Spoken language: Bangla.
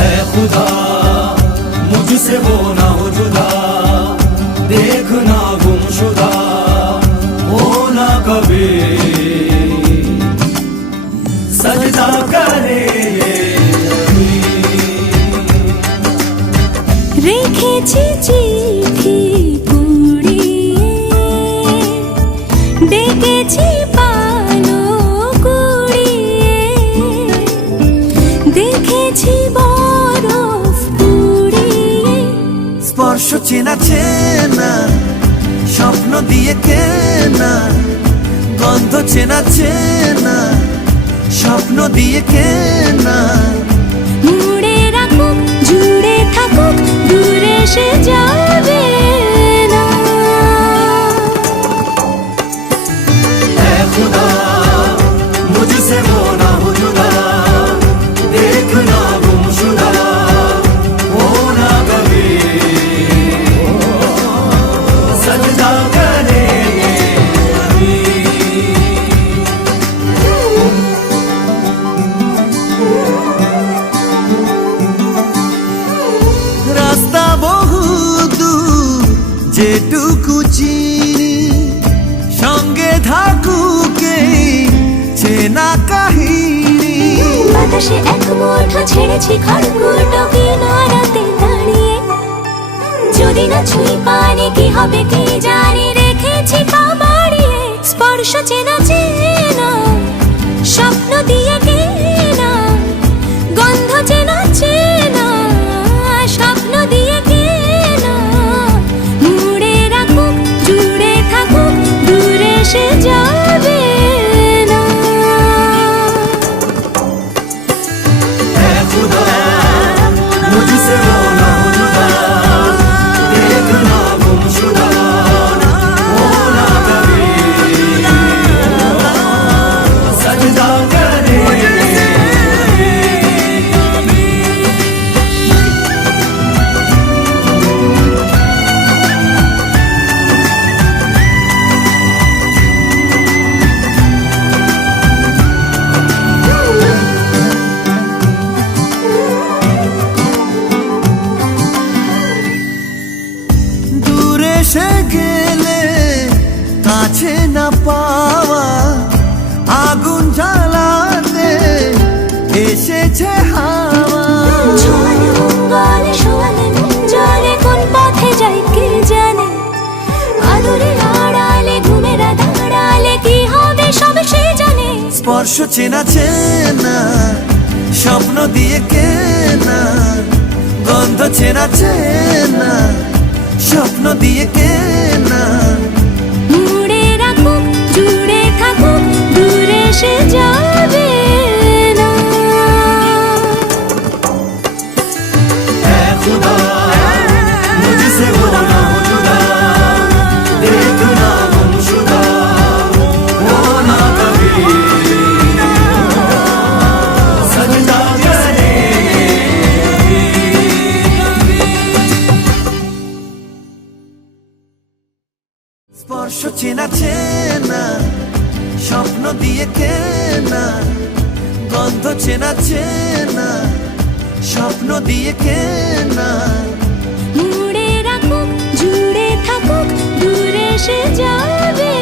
ऐ खुदा मुझसे वो ना हो जुदा, देखना गुमशुदा हो ना कभी, सजदा करे রেখেছি চিঠি পুড়িয়ে, ডেকেছি পালক উড়িয়ে, দেখেছি বরফ পুড়িয়ে। স্পর্শ চেনা চেনা, স্বপ্ন দিয়ে কেনা, গন্ধ চেনা চেনা, স্বপ্ন দিয়ে কেনা। মুড়ে রাখুক জুড়ে থাকুক, দূরে সে যাবে না। ऐ खुदा मुझसे वो ना हो जुदा, देखना गुमशुदा हो ना कभी, सजदा करे রাস্তা বহু দূর যেটুকু চিনি, সঙ্গে থাকুকে চেনা কাহিনী। বাতাসে এক মুঠো ছেড়েছি খড়কুটো কিনারাতে দাঁড়িয়ে, যদি না ছুঁই পানি কি হবে কি জানি, রেখেছি পা বাড়িয়ে। স্পর্শ চেনা চেনা, স্বপ্ন দিয়ে কেনা, গন্ধ চেনা চেনা, স্বপ্ন দিয়ে কেনা। মুড়ে রাখুক জুড়ে থাকুক, দূরে সে যাবে না। ऐ खुदा मुझसे वो ना हो जुदा, देखना गुमशुदा हो ना कभी, सजदा करे দূরে সে গেলে কাছে না পাওয়া, আগুন জ্বালাতে এসেছে হাওয়া। ঝড় মঙ্গল শোয়ালে মন জলে, কোন পথে যাই কে জানে। আদরে আড়ালে ঘুমেরা দাঁড়ালে কি হবে সব সে জানে। স্পর্শ চেনা চেনা, স্বপ্ন দিয়ে কেনা, গন্ধ চেনা চেনা, স্বপ্ন দিয়ে কেনা। মুড়ে রাখুক জুড়ে থাকুক, দূরে সে যাবে না। ऐ खुदा मुझसे वो ना हो जुदा, देखना गुमशुदा हो ना कभी, सजदा करे স্পর্শ চেনা চেনা, স্বপ্ন দিয়ে কেনা, গন্ধ চেনা চেনা, স্বপ্ন দিয়ে কেনা। মুড়ে রাখুক জুড়ে থাকুক, দূরে সে যাবে